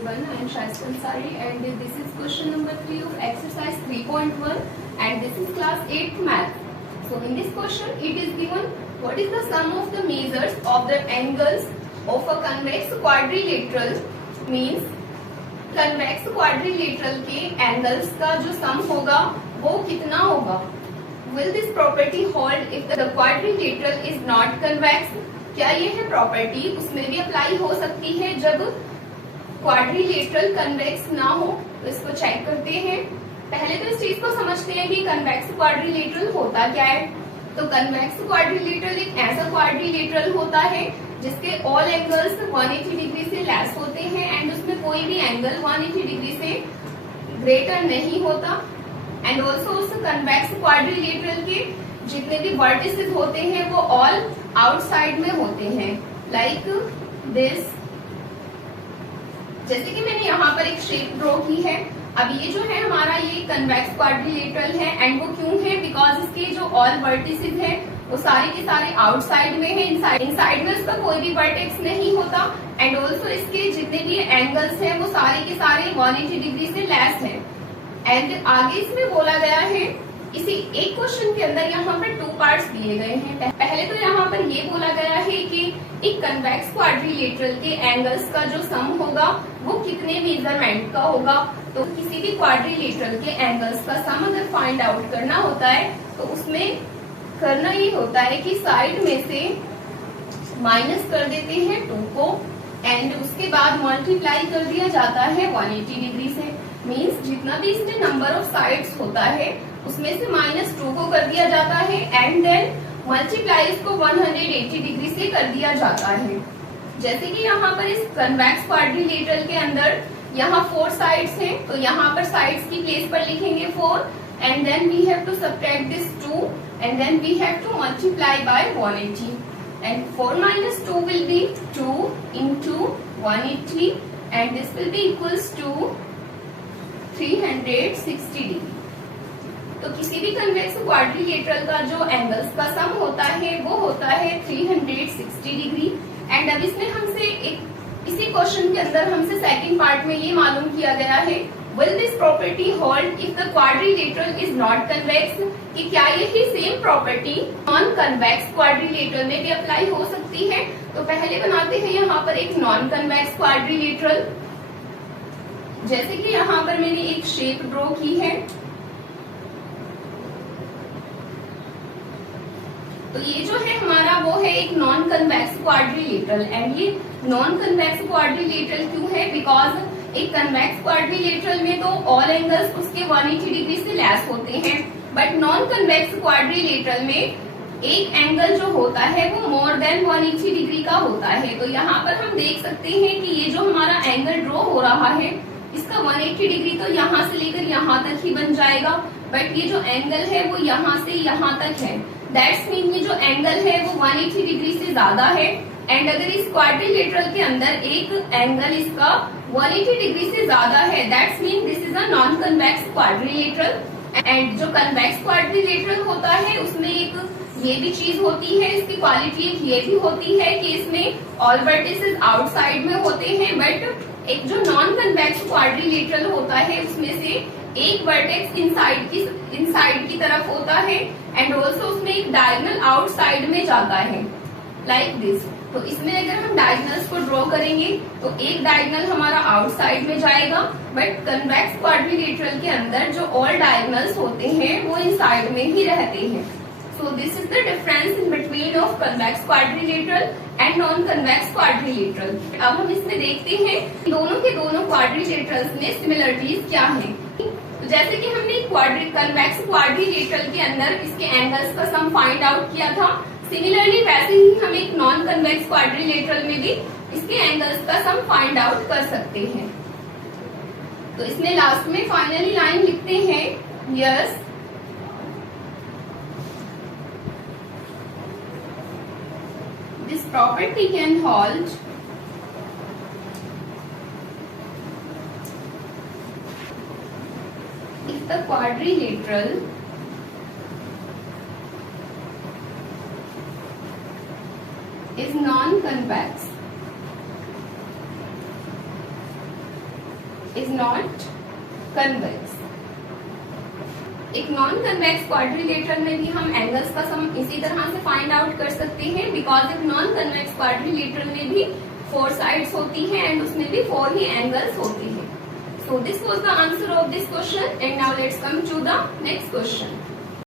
everyone, I am Shaista Ansari and this is question number 3 of exercise 3.1 and this is class 8th math. So in this question it is given what is the sum of the measures of the angles of a convex quadrilateral, means convex quadrilateral के angles का जो sum होगा वो कितना होगा. Will this property hold if the quadrilateral is not convex? क्या ये है प्रॉपर्टी उसमें भी अप्लाई हो सकती है जब क्वाड्रिलेटरल कन्वेक्स ना हो. तो इसको चेक करते हैं. पहले तो इस चीज को समझते हैं कि कन्वेक्स क्वाड्रिलेटरल होता क्या है. तो कन्वेक्स क्वाड्रिलेटरल एक ऐसा क्वाड्रिलेटरल होता है जिसके ऑल एंगल्स 180 डिग्री से लेस होते हैं एंड उसमें कोई भी एंगल 180 डिग्री से ग्रेटर नहीं होता. एंड ऑल्सो उस कन्वेक्स क्वाड्रिलेटरल के जितने भी वर्टिसेस होते हैं वो ऑल आउटसाइड में होते हैं, लाइक दिस. जैसे कि मैंने यहाँ पर एक शेप ड्रॉ की है. अब ये जो है हमारा ये कन्वेक्स क्वाड्रिलेटरल है एंड वो क्यों है, बिकॉज इसके जो ऑल वर्टिसेस है वो सारे के सारे आउटसाइड में है. इनसाइड में उसका कोई भी वर्टेक्स नहीं होता एंड ऑल्सो इसके जितने भी एंगल्स हैं वो सारे के सारे 180 डिग्री से लेस है. एंड आगे इसमें बोला गया है, इसी एक क्वेश्चन के अंदर यहाँ पर 2 पार्ट्स दिए गए हैं. पहले तो यहाँ पर ये बोला गया है कि एक कन्वेक्स क्वाड्रिलेटरल के एंगल्स का जो सम होगा वो कितने मेजरमेंट का होगा. तो किसी भी क्वाड्रिलेटरल के एंगल्स का सम अगर फाइंड आउट करना होता है तो उसमें करना ये होता है कि साइड में से माइनस कर देते हैं 2 को एंड उसके बाद मल्टीप्लाई कर दिया जाता है 180 डिग्री से. मीन्स जितना भी इसमें नंबर ऑफ साइड्स होता है उसमें से -2 को कर दिया जाता है एंड देन मल्टीप्लाई इसको 180 डिग्री से कर दिया जाता है. जैसे कि यहाँ पर इस कन्वेक्स क्वाड्रिलेटरल के अंदर यहाँ 4 साइड्स हैं, तो यहाँ पर साइड्स की प्लेस पर लिखेंगे 4 and then we have to subtract this 2 and then we have to multiply by 180 and 4 - 2 will be 2 into 180 and this will be equals to 360 degree. तो किसी भी कन्वेक्स क्वाड्रिलेटरल का जो एंगल्स का सम होता है वो होता है 360 डिग्री. एंड अब इसमें हमसे इसी क्वेश्चन के अंदर हमसे सेकंड पार्ट में ये मालूम किया गया है, will this property hold if the quadrilateral is not convex? कि क्या यही same property non convex quadrilateral में भी अप्लाई हो सकती है. तो पहले बनाते हैं यहाँ पर एक नॉन कन्वेक्स क्वाड्रिलेटरल. जैसे कि यहाँ पर मैंने एक शेप ड्रॉ की है. तो ये जो है हमारा वो है एक नॉन कन्वेक्स क्वाड्रिलेटरल. एंड ये नॉन कन्वेक्स क्वाड्रिलेटरल क्यों है, बिकॉज एक कन्वेक्स क्वाड्रिलेटरल में तो ऑल एंगल्स उसके 180 डिग्री से लेस होते हैं, बट नॉन कन्वेक्स क्वाड्रिलेटरल में एक एंगल जो होता है वो मोर देन 180 डिग्री का होता है. तो यहाँ पर हम देख सकते हैं कि ये जो हमारा एंगल ड्रॉ हो रहा है इसका 180 डिग्री तो यहाँ से लेकर यहाँ तक ही बन जाएगा, बट ये जो एंगल है वो यहाँ से यहाँ तक है. दैट्स मीन ये जो एंगल है वो 180 डिग्री से ज्यादा है. एंड अगर इस क्वाड्रिलेटरल के अंदर एक एंगल इसका 180 डिग्री से ज्यादा है, that's mean this is a non convex quadrilateral. And जो कन्वेक्स क्वाड्रिलेटरल होता है उसमें एक ये भी चीज होती है, इसकी क्वालिटी एक ये भी होती है कि इसमें ऑल वर्टिसेस आउटसाइड में होते हैं, बट एक जो नॉन कन्वेक्स क्वाड्रिलेटरल होता है उसमें से एक वर्टेक्स इनसाइड की तरफ होता है एंड ऑल्सो उसमें एक डायगोनल आउटसाइड में जाता है, लाइक दिस. तो इसमें अगर हम डायगोनल्स को ड्रॉ करेंगे तो एक डायगोनल हमारा आउटसाइड में जाएगा, बट कन्वेक्स क्वाड्रिलेटरल के अंदर जो ऑल डायगोनल्स होते हैं वो इनसाइड में ही रहते हैं. So this is the difference in between of convex quadrilateral and non-convex quadrilateral. अब हम इसमें देखते हैं दोनों के दोनों quadrilaterals में similarities क्या हैं. तो जैसे कि हमने convex quadrilateral के अंदर इसके angles का sum find out किया था, similarly वैसे ही हम एक non-convex quadrilateral में भी इसके angles का sum find out कर सकते हैं. तो इसमें लास्ट में फाइनली लाइन लिखते हैं, yes this property can hold if the quadrilateral is non-convex is not convex. एक नॉन कन्वेक्स क्वाड्रिलेटरल में भी हम एंगल्स का सम इसी तरह से फाइंड आउट कर सकते हैं, बिकॉज एक नॉन कन्वेक्स क्वाड्रिलेटरल में भी 4 साइड्स होती हैं एंड उसमें भी 4 ही एंगल्स होती हैं। So this was the answer of this question, and now let's come to the next question.